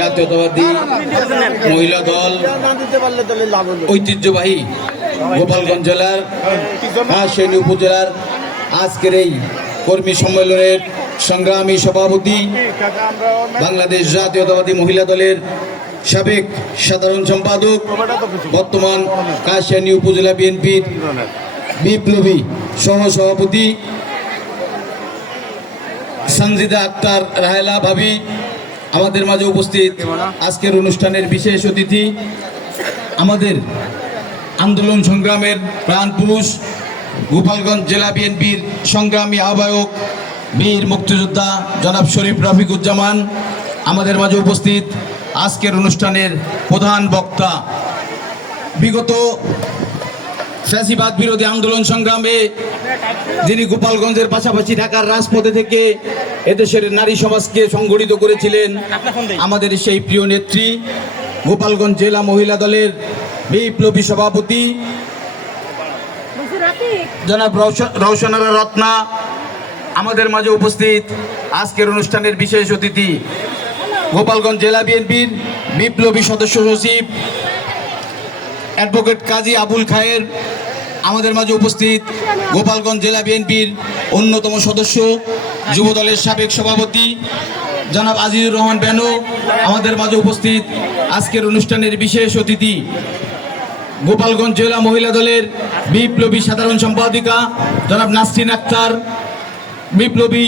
জাতীয়তাবাদী মহিলা দল, ঐতিহ্যবাহী গোপালগঞ্জ জেলার হাসেনী উপজেলার আজকের এই কর্মী সম্মেলনের সংগ্রামী সভাপতি বাংলাদেশ জাতীয়তাবাদী মহিলা দলের সাবেক সাধারণ সম্পাদক, বর্তমান কাশিয়ানী উপজেলা বিএনপির বিপ্লবী সহ সভাপতি সঞ্জিদা আক্তার রাহেলা ভাবি আমাদের মাঝে উপস্থিত আজকের অনুষ্ঠানের বিশেষ অতিথি আমাদের আন্দোলন সংগ্রামের প্রাণ পুরুষ গোপালগঞ্জ জেলা বিএনপির সংগ্রামী আহ্বায়ক বীর মুক্তিযোদ্ধা জনাব শরীফ রফিকুজ্জামান আমাদের মাঝে উপস্থিত আজকের অনুষ্ঠানের প্রধান বক্তা। বিগত ফ্যাসিবাদ বিরোধী আন্দোলন সংগ্রামে যিনি গোপালগঞ্জের পাশাপাশি ঢাকার রাজপথে থেকে এদেশের নারী সমাজকে সংগঠিত করেছিলেন আমাদের সেই প্রিয় নেত্রী গোপালগঞ্জ জেলা মহিলা দলের বিপ্লবী সভাপতি। জনাব রওশন- রওশনারা রত্না আমাদের মাঝে উপস্থিত আজকের অনুষ্ঠানের বিশেষ অতিথি গোপালগঞ্জ জেলা বিএনপির বিপ্লবী সদস্য সচিব অ্যাডভোকেট কাজী আবুল খায়ের আমাদের মাঝে উপস্থিত গোপালগঞ্জ জেলা বিএনপির অন্যতম সদস্য যুব দলের সাবেক সভাপতি জনাব আজিজুর রহমান বেনু, আমাদের মাঝে উপস্থিত আজকের অনুষ্ঠানের বিশেষ অতিথি গোপালগঞ্জ জেলা মহিলা দলের বিপ্লবী সাধারণ সম্পাদিকা জনাব নাসরিন আক্তার, বিপ্লবী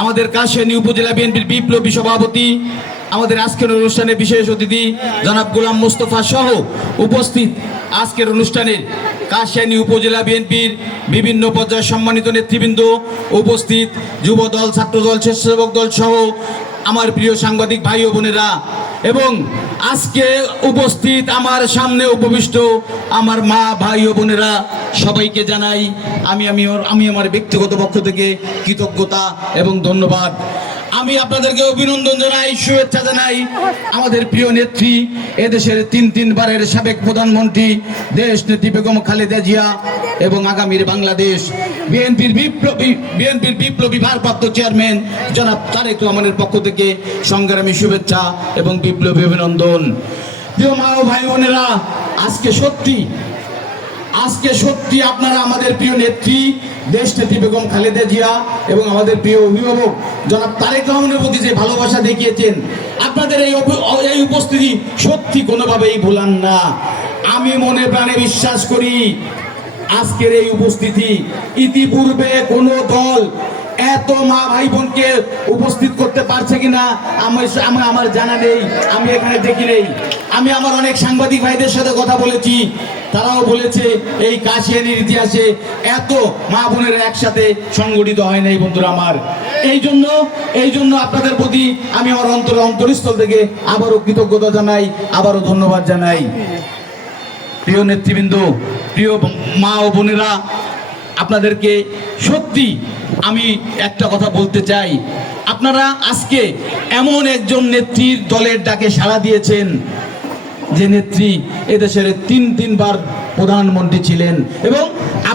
আমাদের কাশিয়ানী উপজেলা বিএনপির বিপ্লবী সভাপতি আমাদের আজকের অনুষ্ঠানে বিশেষ অতিথি জনাব গোলাম মোস্তফা সহ উপস্থিত আজকের অনুষ্ঠানে কাশিয়ানী উপজেলা বিএনপির বিভিন্ন পর্যায়ে সম্মানিত নেতৃবৃন্দ উপস্থিত যুব দল ছাত্র দল স্বেচ্ছাসেবক দল সহ আমার প্রিয় সাংবাদিক ভাই ও বোনেরা। এবং আজকে উপস্থিত আমার সামনে উপবিষ্ট আমার মা, ভাই ও বোনেরা, সবাইকে জানাই আমি আমি আমি আমার ব্যক্তিগত পক্ষ থেকে কৃতজ্ঞতা এবং ধন্যবাদ। আমি আপনাদেরকে অভিনন্দন জানাই, শুভেচ্ছা জানাই। আমাদের প্রিয় নেত্রী, এদেশের তিন তিনবারের সাবেক প্রধানমন্ত্রী দেশ নেত্রী বেগম খালেদা জিয়া এবং আগামীর বাংলাদেশ, বিএনপির বিপ্লবী বিএনপির বিপ্লবী ভারপ্রাপ্ত চেয়ারম্যান জনাব তারেক রহমানের পক্ষ থেকে সংগ্রামী শুভেচ্ছা এবং বিপ্লবী অভিনন্দন। প্রিয় মা ও ভাই বোনেরা, আজকে সত্যি আজকে সত্যি আপনারা আমাদের প্রিয় নেত্রী দেশ নেত্রী বেগম খালেদা জিয়া এবং আমাদের প্রিয় অভিভাবক জনাব তারেক রহমানের প্রতি যে ভালোবাসা দেখিয়েছেন, আপনাদের এই এই উপস্থিতি সত্যি কোনোভাবেই ভুলান না। আমি মনে প্রাণে বিশ্বাস করি, আজকের এই উপস্থিতি ইতিপূর্বে কোনো দল এত মা ভাই বোনকে উপস্থিত করতে পারছে কিনা, আমার আমার জানা নেই, আমি এখানে দেখি নেই। আমি আমার অনেক সাংবাদিক ভাইদের সাথে কথা বলেছি, তারাও বলেছে, এই কাশিয়ানির ইতিহাসে এত মা বোনেরা একসাথে সংগঠিত হয় নাই বন্ধুরা আমার। এই জন্য এই জন্য আপনাদের প্রতি আমি আমার অন্তর অন্তরস্থল থেকে আবারও কৃতজ্ঞতা জানাই, আবারও ধন্যবাদ জানাই। প্রিয় নেতৃবৃন্দ, প্রিয় মা ও বোনেরা, আপনাদেরকে সত্যি আমি একটা কথা বলতে চাই। আপনারা আজকে এমন একজন নেত্রীর দলের ডাকে সাড়া দিয়েছেন যে নেত্রী এদেশের তিন তিনবার প্রধানমন্ত্রী ছিলেন এবং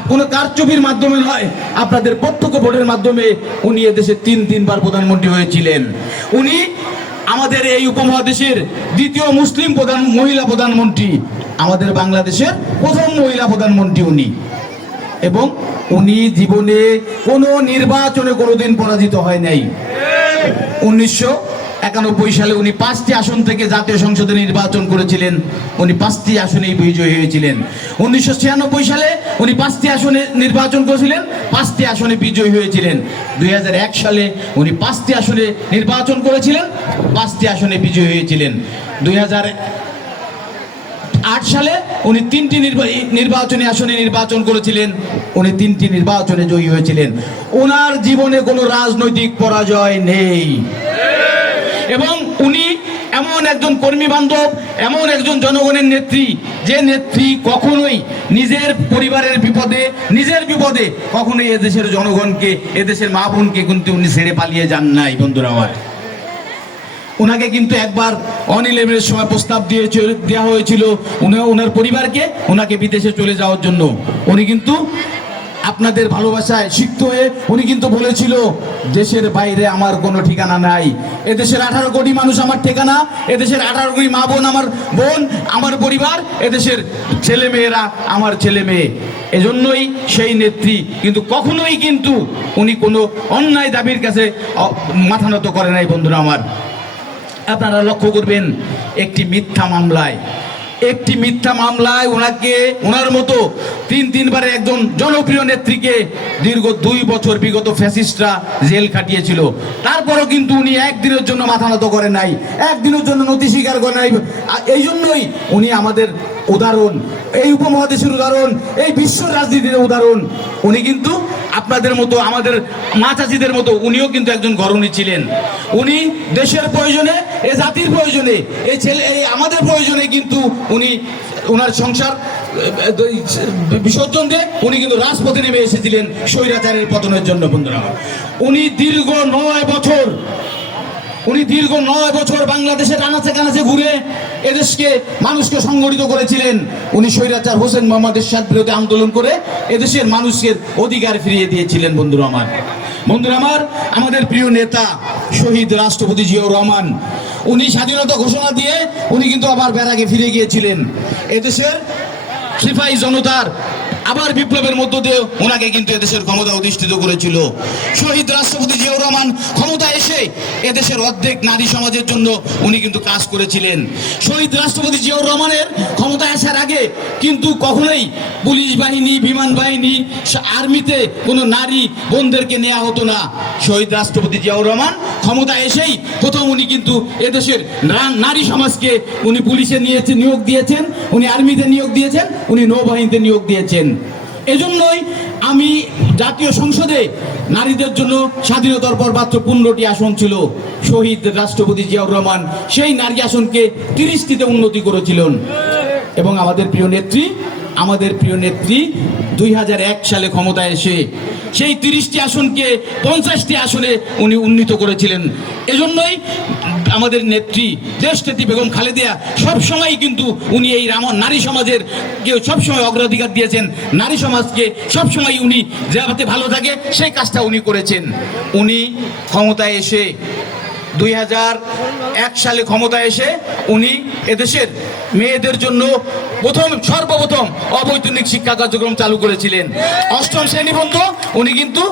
কোনো কারচুপির মাধ্যমে নয়, আপনাদের প্রত্যক্ষ ভোটের মাধ্যমে উনি এদেশে তিন তিনবার প্রধানমন্ত্রী হয়েছিলেন। উনি আমাদের এই উপমহাদেশের দ্বিতীয় মুসলিম প্রধান মহিলা প্রধানমন্ত্রী, আমাদের বাংলাদেশের প্রথম মহিলা প্রধানমন্ত্রী উনি। এবং উনি জীবনে কোনো নির্বাচনে কোনোদিন পরাজিত হয় নাই। উনিশশো একানব্বই সালে উনি পাঁচটি আসন থেকে জাতীয় সংসদে নির্বাচন করেছিলেন। উনি পাঁচটি আসনেই বিজয়ী হয়েছিলেন। উনিশশো ছিয়ানব্বই সালে উনি পাঁচটি আসনে নির্বাচন করেছিলেন, পাঁচটি আসনে বিজয়ী হয়েছিলেন। দুই হাজার এক সালে উনি পাঁচটি আসনে নির্বাচন করেছিলেন, পাঁচটি আসনে বিজয়ী হয়েছিলেন। দুই সালে উনি তিনটি নির্বাচনী আসনে নির্বাচন করেছিলেন। উনি তিনটি নির্বাচনে জয়ী হয়েছিলেন। ওনার জীবনে কোনো রাজনৈতিক পরাজয় নেই। এবং উনি এমন একজন কর্মী বান্ধব, এমন একজন জনগণের নেত্রী, যে নেত্রী কখনোই নিজের পরিবারের বিপদে, নিজের বিপদে কখনোই এদেশের জনগণকে, এদেশের মা বোনকে কিন্তু উনি ছেড়ে পালিয়ে যান নাই, বন্ধুরা আমার। ওনাকে কিন্তু একবার অন ইলেভেনের সময় প্রস্তাব দিয়ে দেওয়া হয়েছিল। উনি ওনার পরিবারকে ওনাকে বিদেশে চলে যাওয়ার জন্য। উনি কিন্তু আপনাদের ভালোবাসায় সিক্ত হয়ে উনি কিন্তু বলেছিল, দেশের বাইরে আমার কোনো ঠিকানা নাই। এদেশের আঠারো কোটি মানুষ আমার ঠিকানা, এদেশের আঠারো কোটি মা বোন আমার বোন, আমার পরিবার, এদেশের ছেলে মেয়েরা আমার ছেলে মেয়ে এজন্যই সেই নেত্রী কিন্তু কখনোই কিন্তু উনি কোনো অন্যায় দাবির কাছে মাথা নত করে নাই বন্ধুরা আমার। আপনারা লক্ষ্য করবেন, একটি মিথ্যা মামলায়। একটি মিথ্যা মামলায় ওনাকে, ওনার মতো তিন, তিনবারের একজন জনপ্রিয় নেত্রীকে দীর্ঘ দুই বছর বিগত ফ্যাসিস্টরা জেল কাটিয়েছিল তারপরও কিন্তু উনি একদিনের জন্য মাথা নত করে নাই, একদিনের জন্য নথি স্বীকার করেন নাই। এই জন্যই উনি আমাদের উদাহরণ, এই উপমহাদেশের উদাহরণ, এই বিশ্ব রাজনীতির উদাহরণ। উনি কিন্তু আপনাদের মতো, আমাদের মা মতো, উনিও কিন্তু একজন গরণী ছিলেন। উনি দেশের প্রয়োজনে, এ জাতির প্রয়োজনে এই ছেলে এই আমাদের প্রয়োজনে কিন্তু উনি ওনার সংসার বিসর্জন দিয়ে উনি কিন্তু রাজপথে নেমে এসেছিলেন স্বৈরাচারের পতনের জন্য, বন্ধুরা। উনি দীর্ঘ নয় বছর উনি দীর্ঘ নয় বছর বাংলাদেশের আনাচে কানাচে ঘুরে এদেশকে, মানুষকে সংগঠিত করেছিলেন। উনি স্বৈরাচার হোসেন মোহাম্মদ এরশাদ বিরোধী আন্দোলন করে এদেশের মানুষের অধিকার ফিরিয়ে দিয়েছিলেন, বন্ধুরা আমার। বন্ধুরা আমার, আমাদের প্রিয় নেতা, শহীদ রাষ্ট্রপতি জিয়াউর রহমান, উনি স্বাধীনতা ঘোষণা দিয়ে উনি কিন্তু আবার বেড়াকে ফিরে গিয়েছিলেন। এদেশের সিপাহী জনতার আবার বিপ্লবের মধ্য দিয়ে ওনাকে কিন্তু এদেশের ক্ষমতা অধিষ্ঠিত করেছিল। শহীদ রাষ্ট্রপতি জিয়াউর রহমান ক্ষমতা এসে এদেশের অর্ধেক নারী সমাজের জন্য উনি কিন্তু কাজ করেছিলেন। শহীদ রাষ্ট্রপতি জিয়াউর রহমানের ক্ষমতা আসার আগে কিন্তু কখনোই পুলিশ বাহিনী, বিমান বাহিনী, আর্মিতে কোনো নারী বোনদেরকে নেওয়া হতো না। শহীদ রাষ্ট্রপতি জিয়াউর রহমান ক্ষমতা এসেই প্রথম উনি কিন্তু এদেশের নারী সমাজকে উনি পুলিশে নিয়েছে, নিয়োগ দিয়েছেন, উনি আর্মিতে নিয়োগ দিয়েছেন, উনি নৌবাহিনীতে নিয়োগ দিয়েছেন। এজন্যই আমি জাতীয় সংসদে নারীদের জন্য স্বাধীনতার পর মাত্র পনেরোটি আসন ছিল। শহীদ রাষ্ট্রপতি জিয়াউর রহমান সেই নারী আসনকে তিরিশটিতে উন্নতি করেছিলেন। এবং আমাদের প্রিয় নেত্রী, আমাদের প্রিয় নেত্রী দুই হাজার এক সালে ক্ষমতায় এসে সেই তিরিশটি আসনকে পঞ্চাশটি আসনে উনি উন্নীত করেছিলেন। এজন্যই আমাদের নেত্রী দেশ নেত্রী বেগম খালেদিয়া সবসময় কিন্তু উনি এই রাম নারী সমাজের কেউ সবসময় অগ্রাধিকার দিয়েছেন। নারী সমাজকে সবসময় উনি যাতে ভালো থাকে, সেই কাজটা উনি করেছেন। উনি ক্ষমতায় এসে দুই এক সালে ক্ষমতায় এসে উনি এদেশের মেয়েদের জন্য প্রথম, সর্বপ্রথম অবৈতনিক শিক্ষা কার্যক্রম চালু করেছিলেন। অষ্টম শ্রেণি পর্যন্ত উনি কিন্তু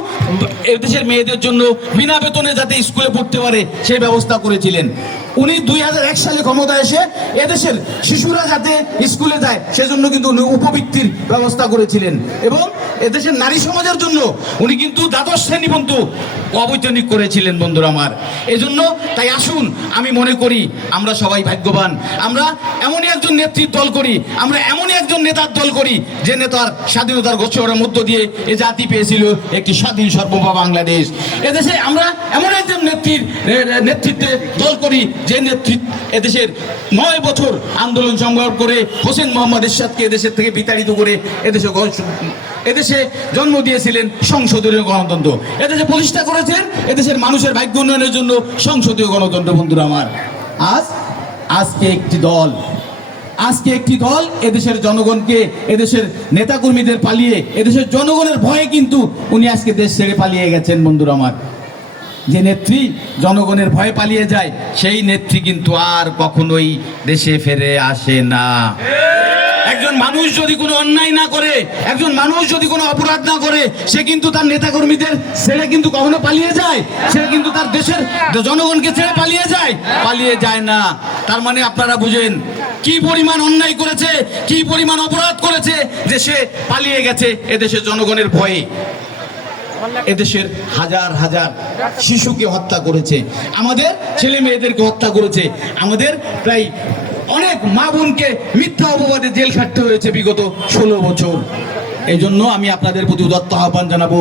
এদেশের মেয়েদের জন্য বিনা বেতনে যাতে স্কুলে পড়তে পারে সেই ব্যবস্থা করেছিলেন। উনি দুই হাজার এক সালে ক্ষমতায় এসে এদেশের শিশুরা যাতে স্কুলে যায়, সেজন্য কিন্তু উনি উপবৃত্তির ব্যবস্থা করেছিলেন এবং এদেশের নারী সমাজের জন্য উনি কিন্তু দ্বাদশ শ্রেণি পর্যন্ত অবৈতনিক করেছিলেন বন্ধুরা আমার। এজন্য তাই আসুন, আমি মনে করি আমরা সবাই ভাগ্যবান। আমরা এমনই একজন নেতৃত্ব দল করি আমরা এমনই একজন নেতার দল করি, যে নেতার স্বাধীনতার ঘোষণার মধ্য দিয়ে এ জাতি পেয়েছিল একটি স্বাধীন সর্বভা বাংলাদেশ। এদেশে আমরা এমন একজন নেত্রীর নেতৃত্বে দল করি, যে নেতৃত্ব এদেশের নয় বছর আন্দোলন সংগ্রাম করে হোসেন মোহাম্মদ এরশাদকে এদেশের থেকে বিতাড়িত করে এদেশে এদেশে জন্ম দিয়েছিলেন সংসদীয় গণতন্ত্র। এদেশে প্রতিষ্ঠা করেছেন এদেশের মানুষের ভাগ্য উন্নয়নের জন্য সংসদীয় গণতন্ত্র, বন্ধুরা আমার। আজ, আজকে একটি দল আজকে একটি দল এদেশের জনগণকে, এদেশের নেতাকর্মীদের পালিয়ে, এদেশের জনগণের ভয়ে কিন্তু উনি আজকে দেশ ছেড়ে পালিয়ে গেছেন বন্ধুরা আমার। যে নেত্রী জনগণের ভয়ে পালিয়ে যায়, সেই নেত্রী কিন্তু আর কখনোই দেশে ফেরে আসে না। একজন মানুষ যদি কোনো অন্যায় না করে, একজন মানুষ যদি কোনো অপরাধ না করে, সে কিন্তু তার নেতাকর্মীদের ছেড়ে কিন্তু কখনো পালিয়ে যায়, সে কিন্তু তার দেশের জনগণকে ছেড়ে পালিয়ে যায়। পালিয়ে যায় না। তার মানে আপনারা বুঝেন, কি পরিমাণ অন্যায় করেছে, কি পরিমাণ অপরাধ করেছে যে সে পালিয়ে গেছে এদেশের জনগণের ভয়ে। এদেশের হাজার হাজার শিশুকে হত্যা করেছে। আমাদের ছেলে মেয়েদেরকে হত্যা করেছে। আমাদের প্রায় অনেক মা বোনকে মিথ্যা অপবাদে জেল খাটতে হয়েছে বিগত ষোলো বছর। এই জন্য আমি আপনাদের প্রতি উদত্ত আহ্বান জানাব।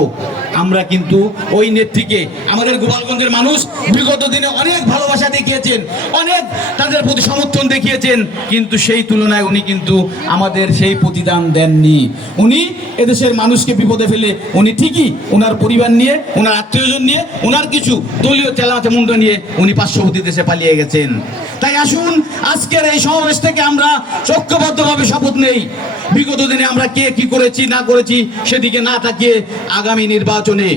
আমরা কিন্তু ওই নেত্রীকে, আমাদের গোপালগঞ্জের মানুষ বিগত দিনে অনেক ভালোবাসা দেখিয়েছেন, অনেক তাদের প্রতি সমর্থন দেখিয়েছেন, কিন্তু সেই তুলনায় উনি কিন্তু আমাদের সেই প্রতিদান দেননি। উনি এদেশের মানুষকে বিপদে ফেলে, উনি ঠিকই ওনার পরিবার নিয়ে ওনার আত্মীয়জন নিয়ে ওনার কিছু দলীয় চেলামাচা মুন্ড নিয়ে উনি পার্শ্ববর্তী দেশে পালিয়ে গেছেন। তাই আসুন, আজকের এই সমাবেশ থেকে আমরা ঐক্যবদ্ধভাবে শপথ নেই। বিগত দিনে আমরা কে কি করেছি না করেছি, সেদিকে না তাকিয়ে আগামী নির্বাচনে।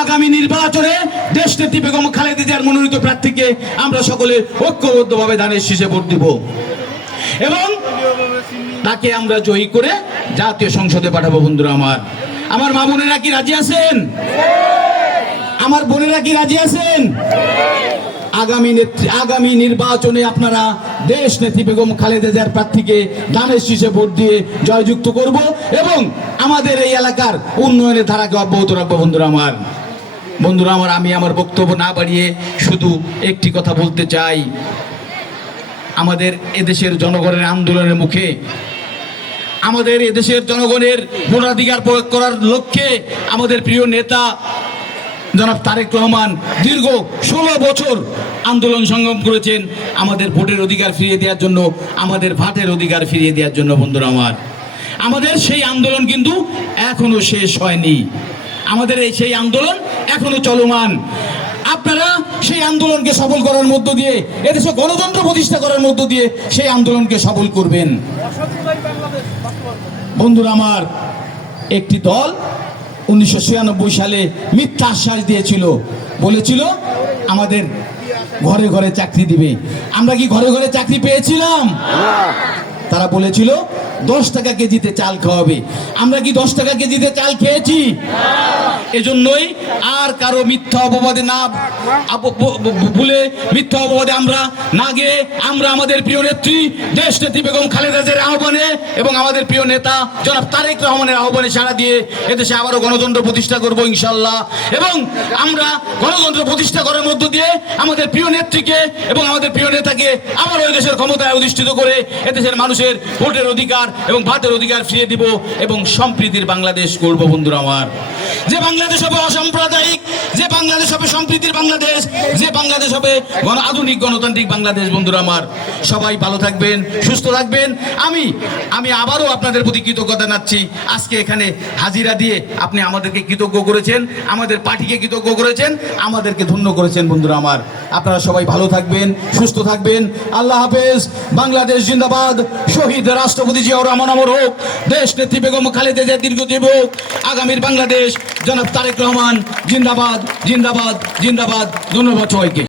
আগামী নির্বাচনে দেশ নেত্রী বেগম খালেদা জিয়ার মনোনীত প্রার্থীকে আমরা সকলে ঐক্যবদ্ধভাবে ধানের শীষে ভোট দিব। এবং তাকে আমরা জয়ী করে জাতীয় সংসদে পাঠাবো বন্ধুরা আমার। আমার মা বোনেরা কি রাজি আছেন? আমার বোনেরা কি রাজি আছেন? আগামী নেত্রী, আগামী নির্বাচনে আপনারা দেশ নেত্রী বেগম খালেদা জিয়ার প্রার্থীকে ধানের শীষে ভোট দিয়ে জয়যুক্ত করব এবং আমাদের এই এলাকার উন্নয়নের ধারাকে অব্যাহত রাখব। বন্ধুরা আমার বন্ধুরা আমার, আমি আমার বক্তব্য না বাড়িয়ে শুধু একটি কথা বলতে চাই। আমাদের এদেশের জনগণের আন্দোলনের মুখে, আমাদের এদেশের জনগণের ভোটাধিকার প্রয়োগ করার লক্ষ্যে আমাদের প্রিয় নেতা জনাব তারেক রহমান দীর্ঘ ষোলো বছর আন্দোলন সংগ্রাম করেছেন। আমাদের ভোটের অধিকার ফিরিয়ে দেওয়ার জন্য, আমাদের ভাটের অধিকার ফিরিয়ে দেওয়ার জন্য বন্ধুরা আমার। আমাদের সেই আন্দোলন কিন্তু এখনও শেষ হয়নি। আমাদের এই সেই আন্দোলন এখনও চলমান। আপনারা সেই আন্দোলনকে সফল করার মধ্য দিয়ে, এদেশে গণতন্ত্র প্রতিষ্ঠা করার মধ্য দিয়ে সেই আন্দোলনকে সফল করবেন। বন্ধুরা আমার, একটি দল উনিশশো ছিয়ানব্বই সালে মিথ্যা আশ্বাস দিয়েছিল। বলেছিল আমাদের ঘরে ঘরে চাকরি দিবে। আমরা কি ঘরে ঘরে চাকরি পেয়েছিলাম? তারা বলেছিল দশ টাকা কেজিতে চাল খাওয়াবে। আমরা কি দশ টাকা কেজিতে চাল খেয়েছি? এজন্যই আর কারও মিথ্যা অপবাদে না ভুলে মিথ্যা অপবাদে আমরা না গিয়ে আমরা আমাদের প্রিয় নেত্রী দেশ নেত্রী বেগম খালেদা জিয়ার আহ্বানে এবং আমাদের প্রিয় নেতা জনাব তারেক রহমানের আহ্বানে সাড়া দিয়ে এদেশে আবারও গণতন্ত্র প্রতিষ্ঠা করব ইনশাল্লাহ এবং আমরা গণতন্ত্র প্রতিষ্ঠা করার মধ্য দিয়ে আমাদের প্রিয় নেত্রীকে এবং আমাদের প্রিয় নেতাকে আবারও এদেশের ক্ষমতায় অধিষ্ঠিত করে এদেশের মানুষের ভোটের অধিকার এবং ভাতের অধিকার ফিরিয়ে দিব এবং সম্প্রীতির বাংলাদেশ করব বন্ধুরা আমার। যে বাংলাদেশ হবে অসাম্প্রদায়িক, যে বাংলাদেশ হবে সম্প্রীতির বাংলাদেশ, যে বাংলাদেশ হবে গণ আধুনিক গণতান্ত্রিক বাংলাদেশ, বন্ধুরা আমার। সবাই ভালো থাকবেন, সুস্থ থাকবেন। আমি আমি আবারও আপনাদের প্রতি কৃতজ্ঞতা জানাচ্ছি। আজকে এখানে হাজিরা দিয়ে আপনি আমাদেরকে কৃতজ্ঞ করেছেন, আমাদের পার্টিকে কৃতজ্ঞ করেছেন, আমাদেরকে ধন্য করেছেন, বন্ধুরা আমার। আপনারা সবাই ভালো থাকবেন, সুস্থ থাকবেন। আল্লাহ হাফেজ, বাংলাদেশ জিন্দাবাদ, শহীদ রাষ্ট্রপতি জিয়াউর হোক, দেশ নেত্রী বেগম খালেদা জিয়া দীর্ঘজীব হোক, আগামীর বাংলাদেশ, জনাব তারেক রহমান, জিন্দাবাদ জিন্দাবাদ জিন্দাবাদ। ধন্যবাদ সবাইকে।